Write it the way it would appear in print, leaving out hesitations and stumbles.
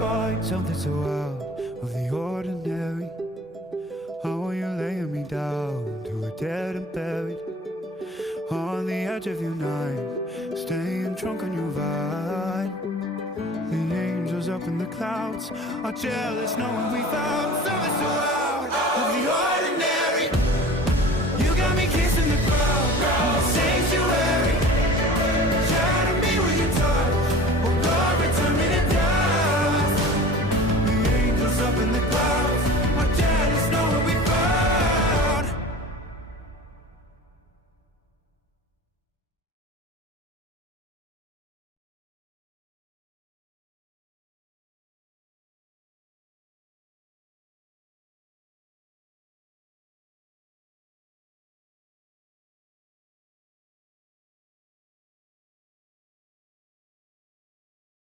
find something so out of the ordinary? How are you laying me down to a dead and buried? On the edge of your knife, staying drunk on your vine. The angels up in the clouds are jealous knowing we found something so out of the ordinary.